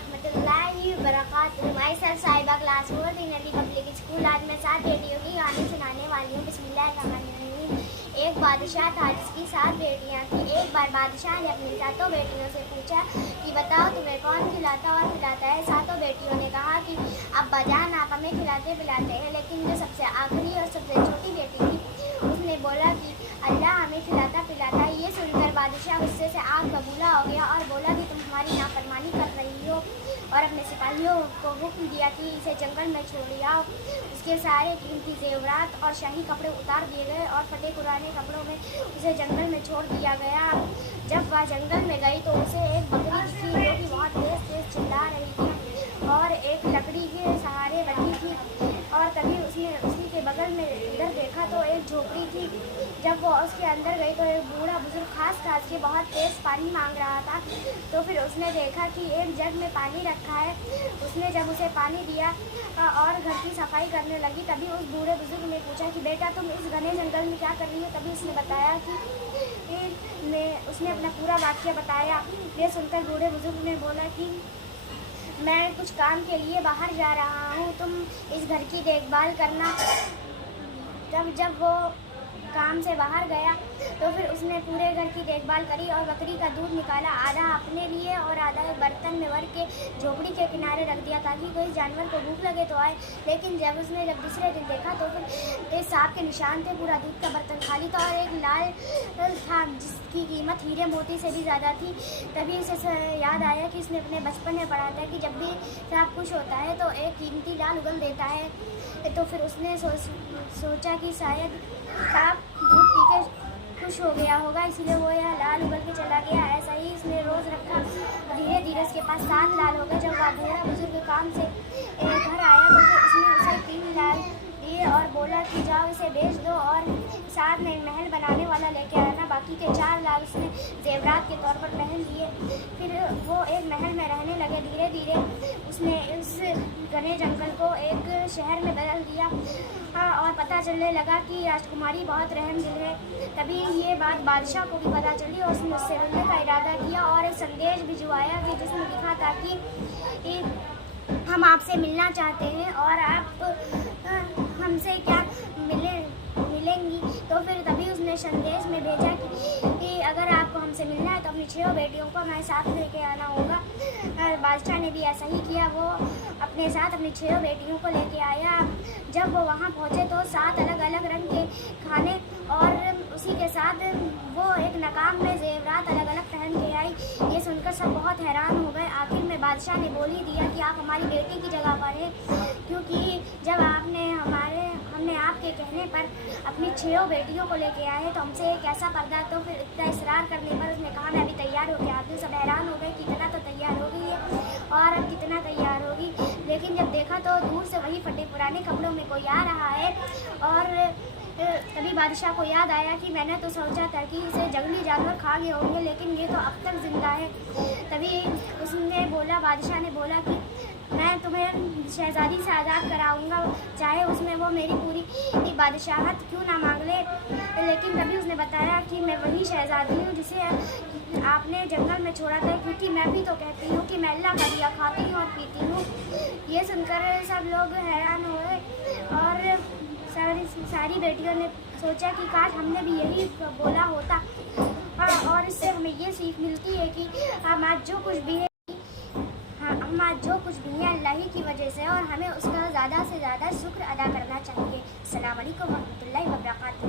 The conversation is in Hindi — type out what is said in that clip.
रहमतुल्लाहि वबरकातुहू। माय सेल्फ साहिबा क्लास 4 इन अली पब्लिक स्कूल। आज मैं 7 बेटियों की कहानी सुनाने वाली हूँ। बिस्मिल्लाहिर्रहमानिर्रहीम। एक बादशाह था जिसकी 7 बेटियाँ थीं। एक बार बादशाह ने अपनी 7 बेटियों से पूछा कि बताओ तुम्हें कौन खिलाता और पिलाता है। 7 बेटियों ने कहा कि अब्बा जान आप हमें खिलाते पिलाते हैं। लेकिन जो सबसे आखिरी और सबसे छोटी बेटी थी उसने बोला कि अल्लाह हमें खिलाता पिलाता है। ये सुनकर बादशाह गुस्से से आग बबूला हो गया और बोला कि तुम हमारी नाफरमानी कर रही हो, और अपने सिपाहियों को हुक्म दिया कि इसे जंगल में छोड़ आओ। उसके सारे कीमती जेवरात और शाही कपड़े उतार दिए गए और फटे पुराने कपड़ों में उसे जंगल में छोड़ दिया गया। जब वह जंगल में गई तो उसे एक बकरी थी जो कि बहुत तेज तेज चिल्ला रही थी और एक लकड़ी के सहारे बैठी थी। और तभी उसने उसी के बगल में इधर देखा तो एक झोपड़ी थी। जब वो उसके अंदर गई तो एक बूढ़ा बुजुर्ग खास के बहुत तेज पानी मांग रहा था। तो फिर उसने देखा कि एक जग में पानी रखा है। उसने जब उसे पानी दिया और घर की सफाई करने लगी, तभी उस बूढ़े बुजुर्ग ने पूछा कि बेटा तुम इस घने जंगल में क्या कर रही हो। तभी उसने बताया कि उसने अपना पूरा वाक्य बताया। ये सुनकर बूढ़े बुजुर्ग ने बोला कि मैं कुछ काम के लिए बाहर जा रहा हूँ, तुम इस घर की देखभाल करना। तब जब वो काम से बाहर गया तो फिर उसने पूरे घर की देखभाल करी और बकरी का दूध निकाला, आधा अपने लिए और आधा एक बर्तन में भर के झोपड़ी के किनारे रख दिया ताकि कोई जानवर को भूख लगे तो आए। लेकिन जब दूसरे दिन देखा तो फिर सांप के निशान थे, पूरा दूध का बर्तन खाली था और एक लाल था जिसकी कीमत हीरे मोती से भी ज़्यादा थी। तभी उसे याद आया कि उसने अपने बचपन में पढ़ा था कि जब भी सांप खुश होता है तो एक कीमती लाल उगल देता है। तो फिर उसने सोचा कि शायद सांप दूध पी के खुश हो गया होगा, इसलिए वो यह लाल उगल के चला गया। ऐसा ही उसने रोज़ रखा। धीरे धीरे उसके पास 7 लाल हो गए। जब वह बूढ़ा बुजुर्ग काम से घर आया तो फिर उसने उसे 3 लाल दिए और बोला कि जाओ इसे बेच दो और साथ में महल बनाने वाला लेके आना। बाकी के 4 लाल उसने जेवरात के तौर पर पहन लिए। फिर वो एक महल में रहने लगे। धीरे धीरे उसने इस घने जंगल को एक शहर में बदल दिया और पता चलने लगा कि राजकुमारी बहुत रहमदिल है। तभी ये बात बादशाह को भी पता चली और उसने उससे मिलने का इरादा किया और एक संदेश भिजवाया कि जिसमें लिखा था कि हम आपसे मिलना चाहते हैं और आप हमसे क्या मिलेंगी। तो फिर तभी उसने संदेश में भेजा कि अगर आपको हमसे मिलना है तो अपनी 6 बेटियों को हमारे साथ लेके आना होगा। बादशाह ने भी ऐसा ही किया। वो अपने साथ अपनी 6 बेटियों को लेके आया। जब वो वहाँ पहुँचे तो 7 अलग अलग रंग के खाने और उसी के साथ वो एक नकाब में जेवरात अलग अलग पहन के आई। ये सुनकर सब बहुत हैरान हो गए। आखिर में बादशाह ने बोल ही दिया कि आप हमारी बेटी की जगह पर हैं, क्योंकि जब हमने आपके कहने पर अपनी 6 बेटियों को लेके आए हैं तो हमसे एक ऐसा पर्दा। तो फिर इतना इसरार करने पर उसने कहा मैं अभी तैयार हो गया। आदमी सब हैरान हो गए कि इतना तो तैयार हो गई है और अब कितना तैयार होगी। लेकिन जब देखा तो दूर से वही फटे पुराने कपड़ों में कोई आ रहा है। और तभी बादशाह को याद आया कि मैंने तो सोचा था कि इसे जंगली जानवर खा गए होंगे, लेकिन ये तो अब तक जिंदा है। तभी उसने बोला, बादशाह ने बोला कि मैं तुम्हें शहजादी से आज़ाद कराऊंगा, चाहे उसमें वो मेरी पूरी बादशाहत क्यों ना मांग ले। लेकिन तभी उसने बताया कि मैं वही शहजादी हूँ जिसे आपने जंगल में छोड़ा था, क्योंकि मैं भी तो कहती हूँ कि मैं अल्लाह का दिया खाती हूँ और पीती हूँ। ये सुनकर सब लोग हैरान हुए और सारी बेटियों ने सोचा कि काश हमने भी यही बोला होता। और इससे हमें ये सीख मिलती है कि हम आज जो कुछ भी है अल्लाह ही की वजह से, और हमें उसका ज़्यादा से ज़्यादा शुक्र अदा करना चाहिए। अस्सलाम वालेकुम रहमतुल्लाहि व बरकातहू।